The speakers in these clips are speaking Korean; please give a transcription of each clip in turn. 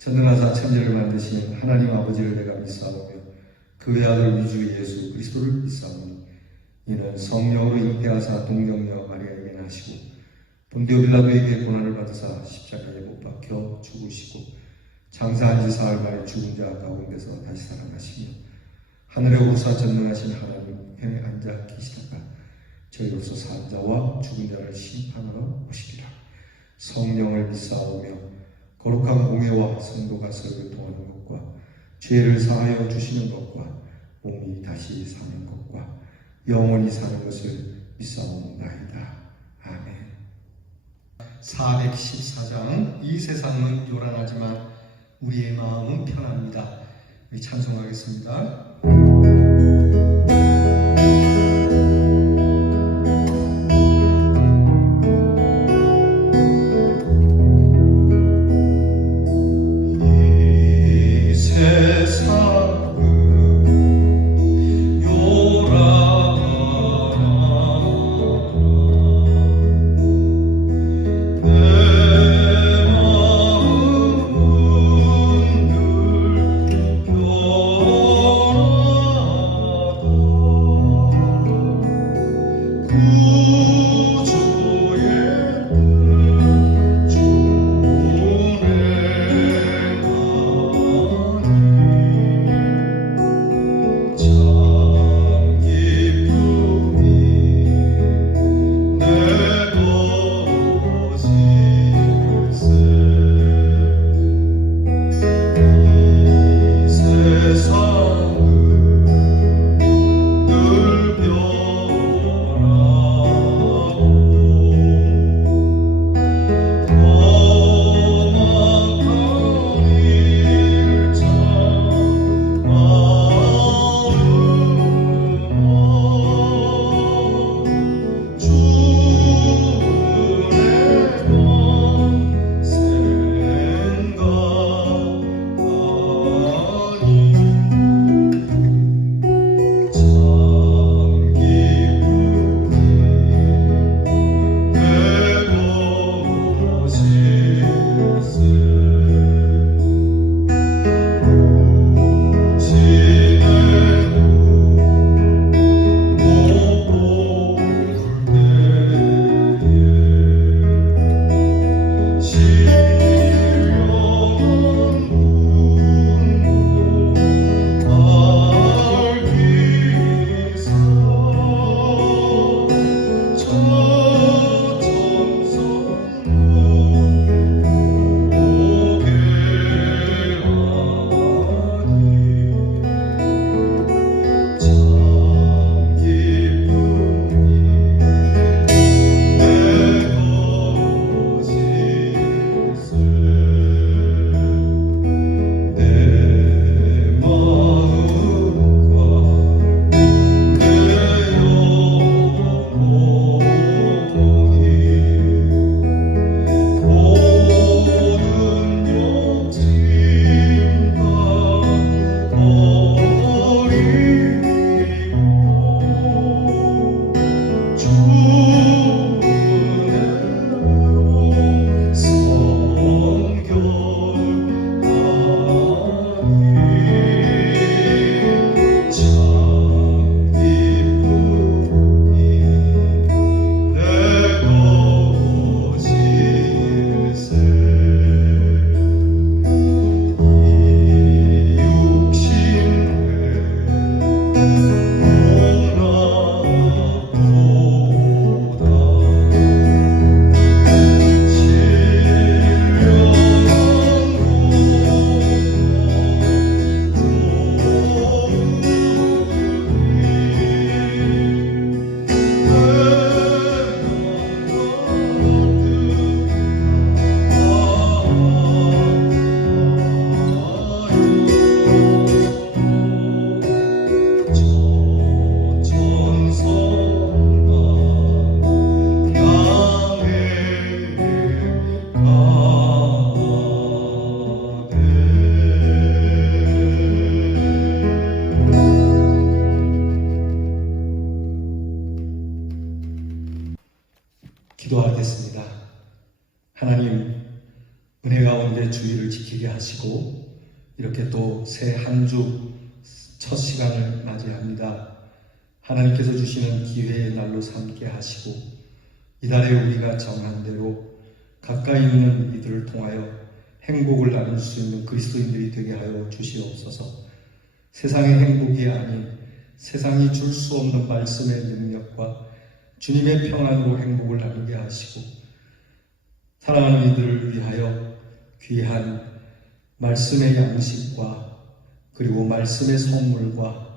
전능하사 천지를 만드신 하나님 아버지를 내가 믿사오며 그 외아들 위주 예수 그리스도를 믿사오니 이는 성령으로 잉태하사 동정녀 마리아에게 나시고 본디오 빌라도에게 고난을 받으사 십자가에 못 박혀 죽으시고 장사한 지 사흘 만에 죽은 자 가운데서 다시 살아나시며 하늘에 오르사 전능하신 하나님께 앉아 계시다가 저희로서 산 자와 죽은 자를 심판하러 오시리라. 성령을 믿사오며 거룩한 공예와 성도가 서로 통하는 것과 죄를 사하여 주시는 것과 몸이 다시 사는 것과 영원히 사는 것을 믿사옵나이다. 아멘. 414장 이 세상은 요란하지만 우리의 마음은 편합니다. 우리 찬송하겠습니다. 늘 하시고 이렇게 또 새 한 주 첫 시간을 맞이합니다. 하나님께서 주시는 기회의 날로 삼게 하시고 이달에 우리가 정한 대로 가까이 있는 이들을 통하여 행복을 나눌 수 있는 그리스도인들이 되게 하여 주시옵소서. 세상의 행복이 아닌 세상이 줄 수 없는 말씀의 능력과 주님의 평안으로 행복을 나누게 하시고 사랑하는 이들을 위하여 귀한 말씀의 양식과 그리고 말씀의 선물과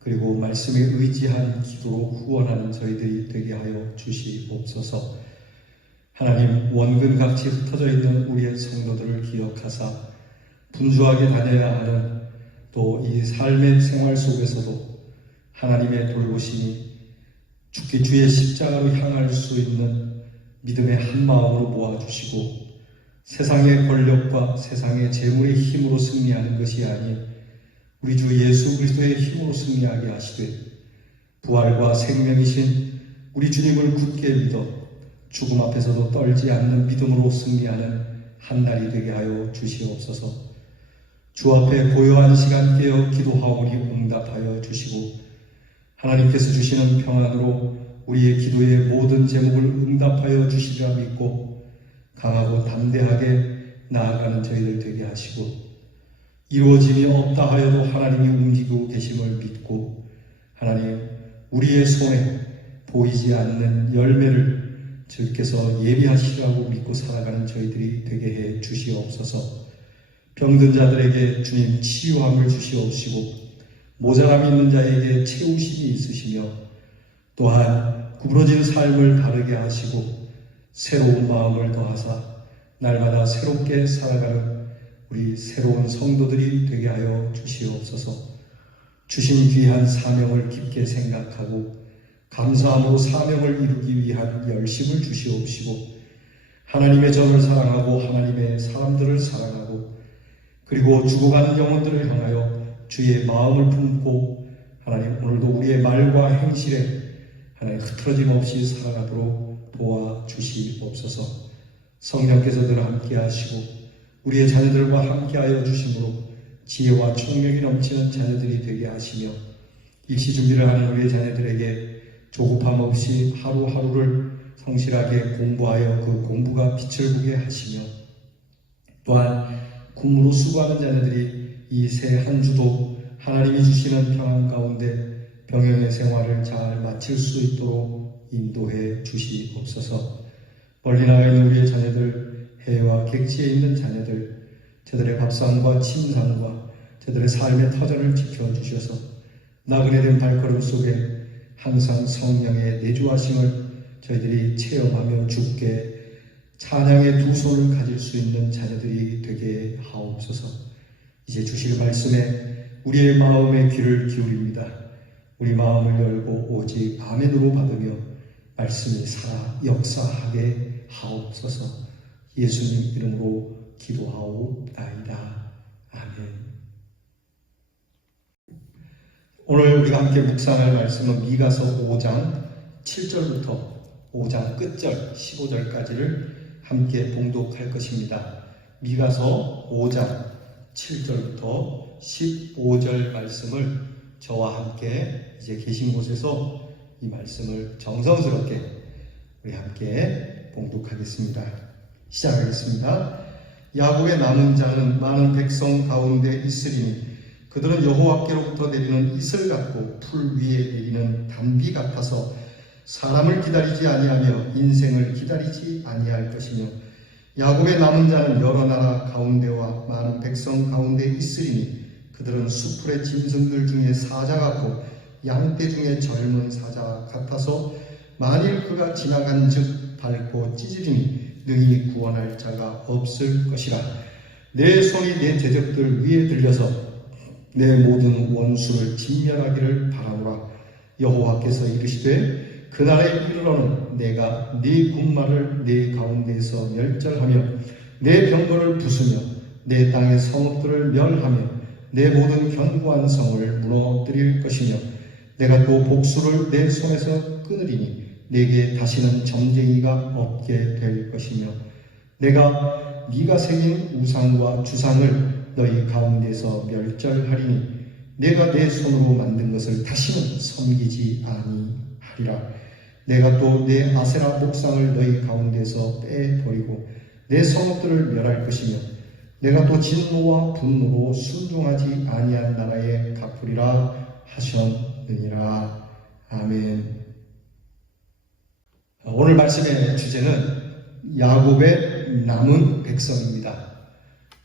그리고 말씀에 의지한 기도로 후원하는 저희들이 되게 하여 주시옵소서. 하나님, 원근같이 흩어져 있는 우리의 성도들을 기억하사 분주하게 다녀야 하는 또 이 삶의 생활 속에서도 하나님의 돌보심이 죽기 주의 십자가로 향할 수 있는 믿음의 한 마음으로 모아주시고 세상의 권력과 세상의 재물의 힘으로 승리하는 것이 아닌 우리 주 예수 그리스도의 힘으로 승리하게 하시되 부활과 생명이신 우리 주님을 굳게 믿어 죽음 앞에서도 떨지 않는 믿음으로 승리하는 한 날이 되게 하여 주시옵소서. 주 앞에 고요한 시간 깨어 기도하오니 응답하여 주시고 하나님께서 주시는 평안으로 우리의 기도의 모든 제목을 응답하여 주시리라 믿고 강하고 담대하게 나아가는 저희들 되게 하시고 이루어짐이 없다 하여도 하나님이 움직이고 계심을 믿고 하나님 우리의 손에 보이지 않는 열매를 주께서 예비하시라고 믿고 살아가는 저희들이 되게 해 주시옵소서. 병든 자들에게 주님 치유함을 주시옵시고 모자람 있는 자에게 채우심이 있으시며 또한 구부러진 삶을 바르게 하시고 새로운 마음을 더하사 날마다 새롭게 살아가는 우리 새로운 성도들이 되게 하여 주시옵소서. 주신 귀한 사명을 깊게 생각하고 감사함으로 사명을 이루기 위한 열심을 주시옵시고 하나님의 전을 사랑하고 하나님의 사람들을 사랑하고 그리고 죽어가는 영혼들을 향하여 주의 마음을 품고 하나님 오늘도 우리의 말과 행실에 하나님 흐트러짐 없이 살아가도록 도와주시옵소서. 성령께서 늘 함께 하시고 우리의 자녀들과 함께하여 주심으로 지혜와 총명이 넘치는 자녀들이 되게 하시며 입시 준비를 하는 우리의 자녀들에게 조급함 없이 하루하루를 성실하게 공부하여 그 공부가 빛을 보게 하시며 또한 군무로 수고하는 자녀들이 이 새 한 주도 하나님이 주시는 평안 가운데 병영의 생활을 잘 마칠 수 있도록 인도해 주시옵소서. 멀리 나가 있는 우리의 자녀들 해외와 객지에 있는 자녀들 저들의 밥상과 침상과 저들의 삶의 터전을 지켜주셔서 나그네된 발걸음 속에 항상 성령의 내주하심을 저희들이 체험하며 주께 찬양의 두 손을 가질 수 있는 자녀들이 되게 하옵소서. 이제 주실 말씀에 우리의 마음의 귀를 기울입니다. 우리 마음을 열고 오직 아멘으로 받으며 말씀이 살아 역사하게 하옵소서. 예수님 이름으로 기도하옵나이다. 아멘. 오늘 우리가 함께 묵상할 말씀은 미가서 5장 7절부터 5장 끝절 15절까지를 함께 봉독할 것입니다. 미가서 5장 7절부터 15절 말씀을 저와 함께 이제 계신 곳에서 이 말씀을 정성스럽게 우리 함께 봉독하겠습니다. 시작하겠습니다. 야곱의 남은 자는 많은 백성 가운데 있으리니 그들은 여호와께로부터 내리는 이슬 같고 풀 위에 내리는 단비 같아서 사람을 기다리지 아니하며 인생을 기다리지 아니할 것이며 야곱의 남은 자는 여러 나라 가운데와 많은 백성 가운데 있으리니 그들은 수풀의 짐승들 중에 사자 같고 양떼 중에 젊은 사자 같아서 만일 그가 지나간 즉 밟고 찢으리니 능히 구원할 자가 없을 것이라. 내 손이 내 대적들 위에 들려서 내 모든 원수를 진멸하기를 바라노라. 여호와께서 이르시되 그날에 이르러는 내가 네 군마를 네 가운데에서 멸절하며 내 병거를 부수며 내 땅의 성읍들을 멸하며 내 모든 견고한 성을 무너뜨릴 것이며 내가 또 복수를 내 손에서 끊으리니 내게 다시는 점쟁이가 없게 될 것이며 내가 네가 새긴 우상과 주상을 너희 가운데서 멸절하리니 내가 내 손으로 만든 것을 다시는 섬기지 아니하리라. 내가 또 내 아세라 목상을 너희 가운데서 빼버리고 내 성읍들을 멸할 것이며 내가 또 진노와 분노로 순종하지 아니한 나라에 갚으리라 하셨느니라. 아멘. 오늘 말씀의 주제는 야곱의 남은 백성입니다.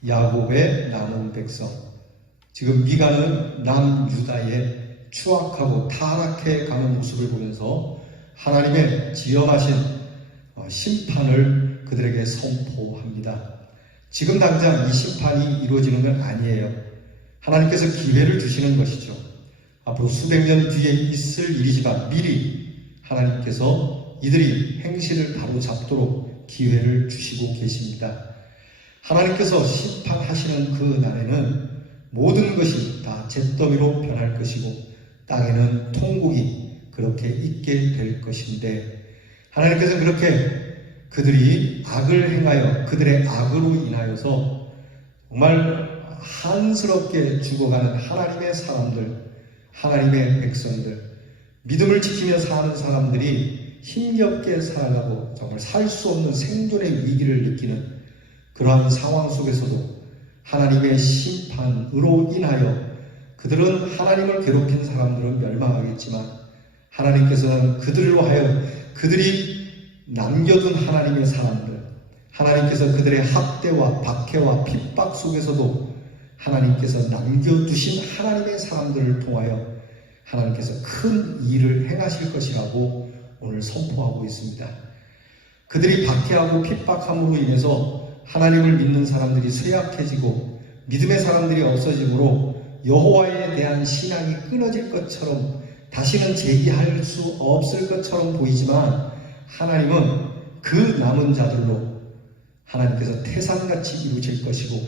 야곱의 남은 백성. 지금 미가는 남유다의 추악하고 타락해 가는 모습을 보면서 하나님의 지엄하신 심판을 그들에게 선포합니다. 지금 당장 이 심판이 이루어지는 건 아니에요. 하나님께서 기회를 주시는 것이죠. 앞으로 수백 년 뒤에 있을 일이지만 미리 하나님께서 이들이 행실을 바로 잡도록 기회를 주시고 계십니다. 하나님께서 심판하시는 그 날에는 모든 것이 다 잿더미로 변할 것이고 땅에는 통곡이 그렇게 있게 될 것인데, 하나님께서 그렇게 그들이 악을 행하여 그들의 악으로 인하여서 정말 한스럽게 죽어가는 하나님의 사람들, 하나님의 백성들, 믿음을 지키며 사는 사람들이 힘겹게 살아가고 정말 살 수 없는 생존의 위기를 느끼는 그러한 상황 속에서도 하나님의 심판으로 인하여 그들은 하나님을 괴롭힌 사람들은 멸망하겠지만 하나님께서는 그들로 하여 그들이 남겨둔 하나님의 사람들, 하나님께서 그들의 학대와 박해와 핍박 속에서도 하나님께서 남겨두신 하나님의 사람들을 통하여 하나님께서 큰 일을 행하실 것이라고 오늘 선포하고 있습니다. 그들이 박해하고 핍박함으로 인해서 하나님을 믿는 사람들이 쇠약해지고 믿음의 사람들이 없어지므로 여호와에 대한 신앙이 끊어질 것처럼 다시는 재기할 수 없을 것처럼 보이지만 하나님은 그 남은 자들로 하나님께서 태산같이 이루실 것이고,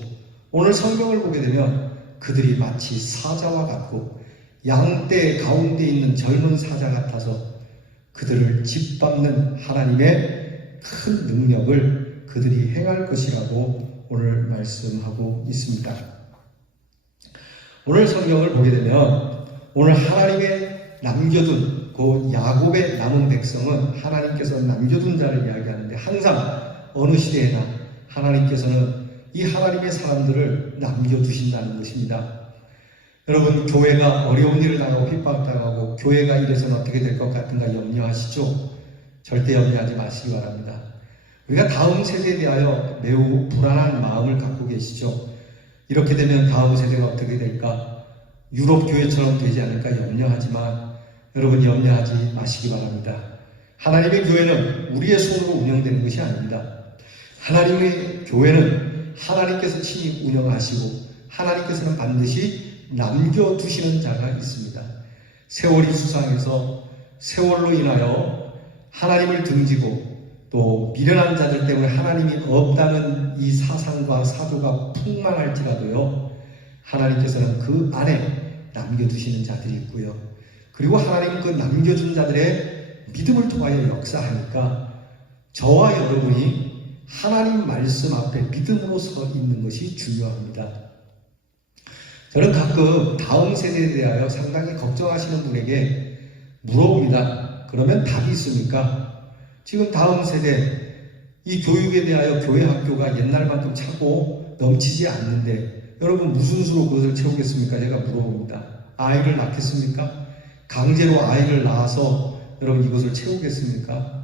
오늘 성경을 보게 되면 그들이 마치 사자와 같고 양떼 가운데 있는 젊은 사자 같아서 그들을 짓밟는 하나님의 큰 능력을 그들이 행할 것이라고 오늘 말씀하고 있습니다. 오늘 성경을 보게 되면 오늘 하나님의 남겨둔 그 야곱의 남은 백성은 하나님께서 남겨둔 자를 이야기하는데, 항상 어느 시대에나 하나님께서는 이 하나님의 사람들을 남겨두신다는 것입니다. 여러분, 교회가 어려운 일을 당하고 핍박당하고 교회가 이래서는 어떻게 될 것 같은가 염려하시죠? 절대 염려하지 마시기 바랍니다. 우리가 다음 세대에 대하여 매우 불안한 마음을 갖고 계시죠? 이렇게 되면 다음 세대가 어떻게 될까? 유럽 교회처럼 되지 않을까 염려하지만 여러분, 염려하지 마시기 바랍니다. 하나님의 교회는 우리의 손으로 운영되는 것이 아닙니다. 하나님의 교회는 하나님께서 친히 운영하시고 하나님께서는 반드시 남겨두시는 자가 있습니다. 세월이 수상해서 세월로 인하여 하나님을 등지고 또 미련한 자들 때문에 하나님이 없다는 이 사상과 사조가 풍만할지라도요, 하나님께서는 그 안에 남겨두시는 자들이 있고요. 그리고 하나님은 그 남겨준 자들의 믿음을 통하여 역사하니까 저와 여러분이 하나님 말씀 앞에 믿음으로 서 있는 것이 중요합니다. 저는 가끔 다음 세대에 대하여 상당히 걱정하시는 분에게 물어봅니다. 그러면 답이 있습니까? 지금 다음 세대, 이 교육에 대하여 교회 학교가 옛날만큼 차고 넘치지 않는데 여러분 무슨 수로 그것을 채우겠습니까? 제가 물어봅니다. 아이를 낳겠습니까? 강제로 아이를 낳아서 여러분 이것을 채우겠습니까?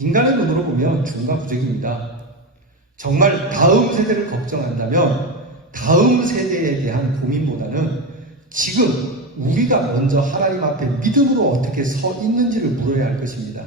인간의 눈으로 보면 중과부적입니다. 정말 다음 세대를 걱정한다면 다음 세대에 대한 고민보다는 지금 우리가 먼저 하나님 앞에 믿음으로 어떻게 서 있는지를 물어야 할 것입니다.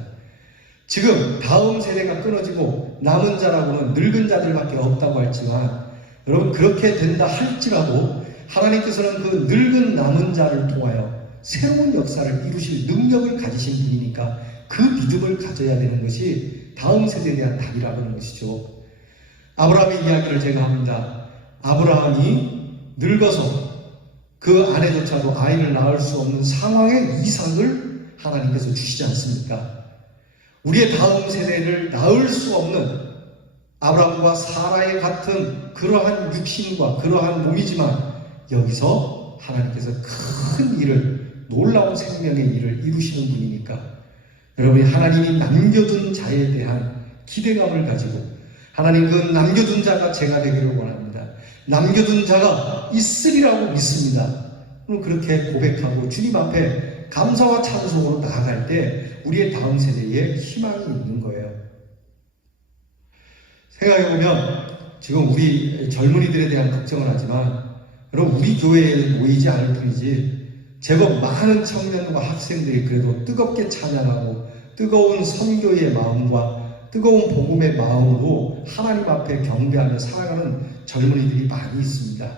지금 다음 세대가 끊어지고 남은 자라고는 늙은 자들밖에 없다고 했지만 여러분, 그렇게 된다 할지라도 하나님께서는 그 늙은 남은 자를 통하여 새로운 역사를 이루실 능력을 가지신 분이니까 그 믿음을 가져야 되는 것이 다음 세대에 대한 답이라고 하는 것이죠. 아브라함의 이야기를 제가 합니다. 아브라함이 늙어서 그 아내조차도 아이를 낳을 수 없는 상황의 이상을 하나님께서 주시지 않습니까? 우리의 다음 세대를 낳을 수 없는 아브라함과 사라의 같은 그러한 육신과 그러한 몸이지만 여기서 하나님께서 큰 일을, 놀라운 생명의 일을 이루시는 분이니까 여러분이 하나님이 남겨둔 자에 대한 기대감을 가지고 하나님 그 남겨둔 자가 제가 되기를 원합니다. 남겨둔 자가 있으리라고 믿습니다. 그렇게 고백하고 주님 앞에 감사와 찬송으로 나아갈 때 우리의 다음 세대에 희망이 있는 거예요. 생각해보면 지금 우리 젊은이들에 대한 걱정을 하지만 여러분 우리 교회에 모이지 않을 뿐이지 제법 많은 청년과 학생들이 그래도 뜨겁게 찬양하고 뜨거운 선교의 마음과 뜨거운 복음의 마음으로 하나님 앞에 경배하며 살아가는 젊은이들이 많이 있습니다.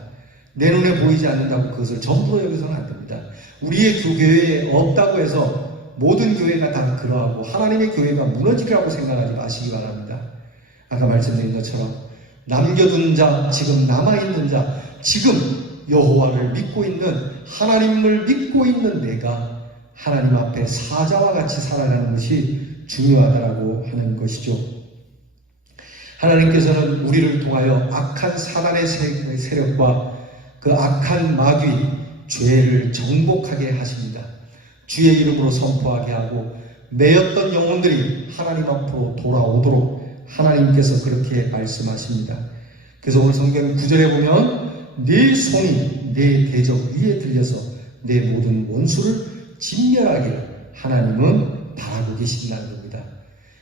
내 눈에 보이지 않는다고 그것을 전부로 여기서는 안 됩니다. 우리의 교회에 없다고 해서 모든 교회가 다 그러하고 하나님의 교회가 무너지리라고 생각하지 마시기 바랍니다. 아까 말씀드린 것처럼 남겨둔 자, 지금 남아있는 자, 지금 여호와를 믿고 있는 하나님을 믿고 있는 내가 하나님 앞에 사자와 같이 살아가는 것이 중요하다고 하는 것이죠. 하나님께서는 우리를 통하여 악한 사단의 세력과 그 악한 마귀, 죄를 정복하게 하십니다. 주의 이름으로 선포하게 하고 매였던 영혼들이 하나님 앞으로 돌아오도록 하나님께서 그렇게 말씀하십니다. 그래서 오늘 성경 9절에 보면 네 손이 내 대적 위에 들려서 내 모든 원수를 진멸하기를 하나님은 바라고 계신다는 겁니다.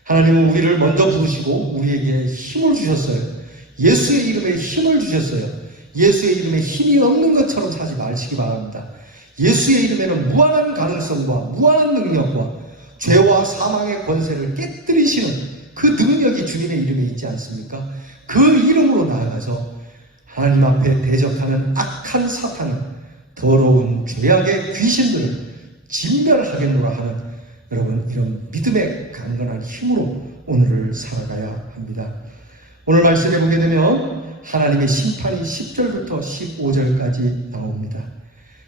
하나님은 우리를 먼저 부르시고 우리에게 힘을 주셨어요. 예수의 이름에 힘을 주셨어요. 예수의 이름에 힘이 없는 것처럼 사지 마시기 바랍니다. 예수의 이름에는 무한한 가능성과 무한한 능력과 죄와 사망의 권세를 깨뜨리시는 그 능력이 주님의 이름에 있지 않습니까? 그 이름으로 나아가서 하나님 앞에 대적하는 악한 사탄을, 더러운 죄악의 귀신들을 진멸하겠노라 하는 여러분 이런 믿음의 강건한 힘으로 오늘을 살아가야 합니다. 오늘 말씀에 보게 되면 하나님의 심판이 10절부터 15절까지 나옵니다.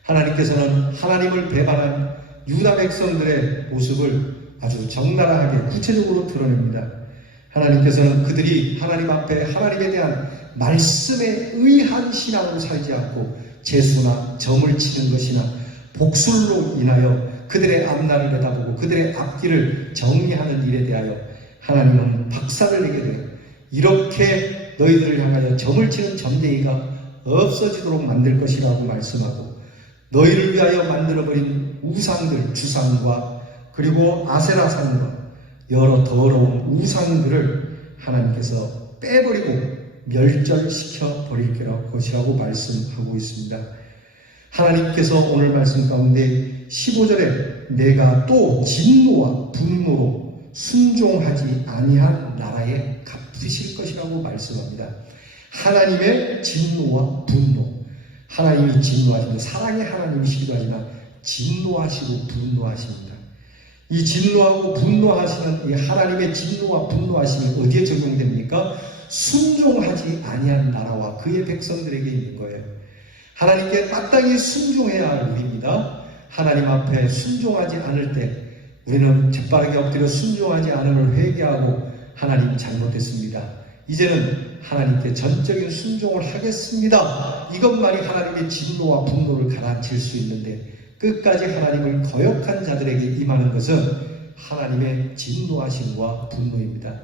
하나님께서는 하나님을 배반한 유다 백성들의 모습을 아주 적나라하게 구체적으로 드러냅니다. 하나님께서는 그들이 하나님 앞에 하나님에 대한 말씀에 의한 신앙으로 살지 않고 재수나 점을 치는 것이나 복술로 인하여 그들의 앞날을 내다보고 그들의 앞길을 정리하는 일에 대하여 하나님은 박살을 내게 돼요. 이렇게 너희들을 향하여 점을 치는 점쟁이가 없어지도록 만들 것이라고 말씀하고 너희를 위하여 만들어버린 우상들, 주상과 그리고 아세라상과 여러 더러운 우상들을 하나님께서 빼버리고 멸절시켜 버릴 것이라고 말씀하고 있습니다. 하나님께서 오늘 말씀 가운데 15절에 내가 또 진노와 분노로 순종하지 아니한 나라에 갚으실 것이라고 말씀합니다. 하나님의 진노와 분노, 하나님이 진노하시는 사랑의 하나님이시기도 하지만 진노하시고 분노하십니다. 이 진노하고 분노하시는 이 하나님의 진노와 분노하심이 어디에 적용됩니까? 순종하지 아니한 나라와 그의 백성들에게 있는 거예요. 하나님께 마땅히 순종해야 할 우리입니다. 하나님 앞에 순종하지 않을 때 우리는 재빠르게 엎드려 순종하지 않음을 회개하고 하나님 잘못했습니다. 이제는 하나님께 전적인 순종을 하겠습니다. 이것만이 하나님의 진노와 분노를 가라앉힐 수 있는데 끝까지 하나님을 거역한 자들에게 임하는 것은 하나님의 진노하심과 분노입니다.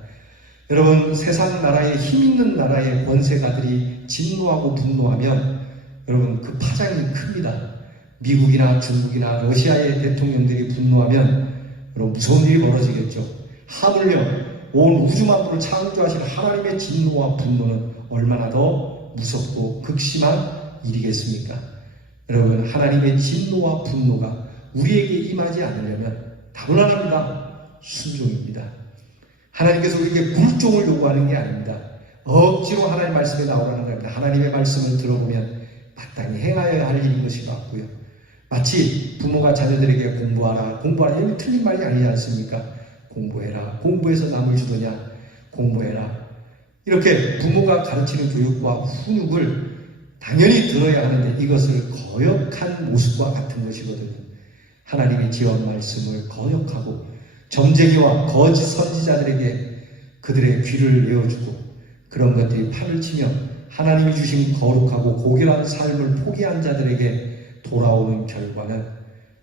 여러분 세상 나라의 힘있는 나라의 권세가들이 진노하고 분노하면 여러분 그 파장이 큽니다. 미국이나 중국이나 러시아의 대통령들이 분노하면 여러분 무서운 일이 벌어지겠죠. 하물며 온 우주 만물을 창조하신 하나님의 진노와 분노는 얼마나 더 무섭고 극심한 일이겠습니까? 여러분 하나님의 진노와 분노가 우리에게 임하지 않으려면 답은 하나입니다. 순종입니다. 하나님께서 우리에게 굴종을 요구하는 게 아닙니다. 억지로 하나님 말씀에 나오라는 겁니다. 하나님의 말씀을 들어보면 마땅히 행하여야 할 일인 것이 맞고요. 마치 부모가 자녀들에게 공부하라 이런 틀린 말이 아니지 않습니까? 공부해라, 공부해서 남을 주느냐, 공부해라. 이렇게 부모가 가르치는 교육과 훈육을 당연히 들어야 하는데 이것을 거역한 모습과 같은 것이거든요. 하나님의 지원 말씀을 거역하고 점쟁이와 거짓 선지자들에게 그들의 귀를 내어주고 그런 것들이 판을 치며 하나님이 주신 거룩하고 고결한 삶을 포기한 자들에게 돌아오는 결과는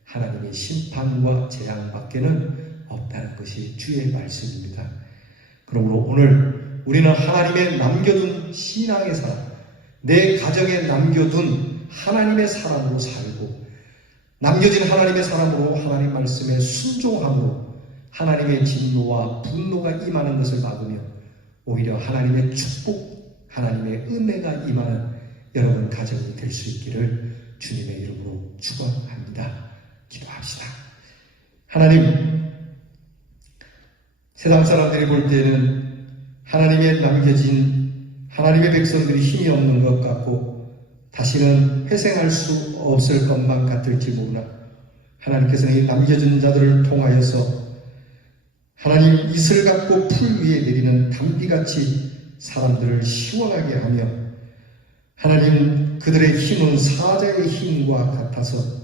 하나님의 심판과 재앙밖에는 없다는 것이 주의 말씀입니다. 그러므로 오늘 우리는 하나님의 남겨둔 신앙의 사람, 내 가정에 남겨둔 하나님의 사람으로 살고, 남겨진 하나님의 사람으로 하나님 말씀에 순종함으로 하나님의 진노와 분노가 임하는 것을 막으며 오히려 하나님의 축복, 하나님의 은혜가 임하는 여러분 가정이 될 수 있기를 주님의 이름으로 축원합니다. 기도합시다. 하나님, 세상 사람들이 볼 때는 하나님의 남겨진 하나님의 백성들이 힘이 없는 것 같고 다시는 회생할 수 없을 것만 같을지 모르나 하나님께서는 이 남겨진 자들을 통하여서 하나님 이슬 같고 풀 위에 내리는 담비같이 사람들을 시원하게 하며 하나님 그들의 힘은 사자의 힘과 같아서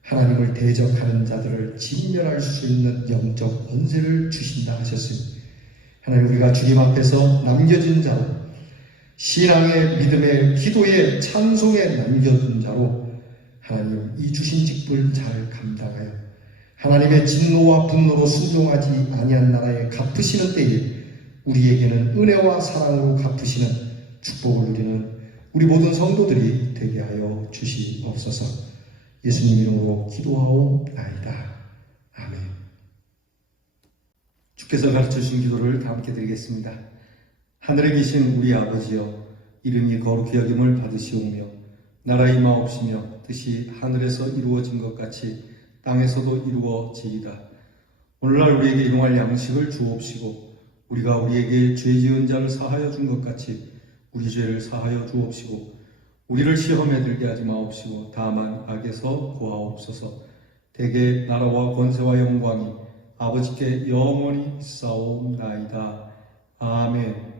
하나님을 대적하는 자들을 진멸할 수 있는 영적 권세를 주신다 하셨으니 하나님 우리가 주님 앞에서 남겨진 자로 신앙의 믿음의 기도의 찬송에 남겨진 자로 하나님 이 주신 직분을 잘 감당하여 하나님의 진노와 분노로 순종하지 아니한 나라에 갚으시는 때에 우리에게는 은혜와 사랑으로 갚으시는 축복을 누리는 우리 모든 성도들이 되게 하여 주시옵소서. 예수님 이름으로 기도하옵나이다. 아멘. 주께서 가르쳐주신 기도를 다 함께 드리겠습니다. 하늘에 계신 우리 아버지여, 이름이 거룩히 여김을 받으시오며 나라의 임하옵시며 뜻이 하늘에서 이루어진 것 같이 땅에서도 이루어지이다. 오늘날 우리에게 일용할 양식을 주옵시고 우리가 우리에게 죄 지은 자를 사하여 준 것 같이 우리 죄를 사하여 주옵시고 우리를 시험에 들게 하지 마옵시고 다만 악에서 구하옵소서. 대개 나라와 권세와 영광이 아버지께 영원히 있사옵나이다. 아멘.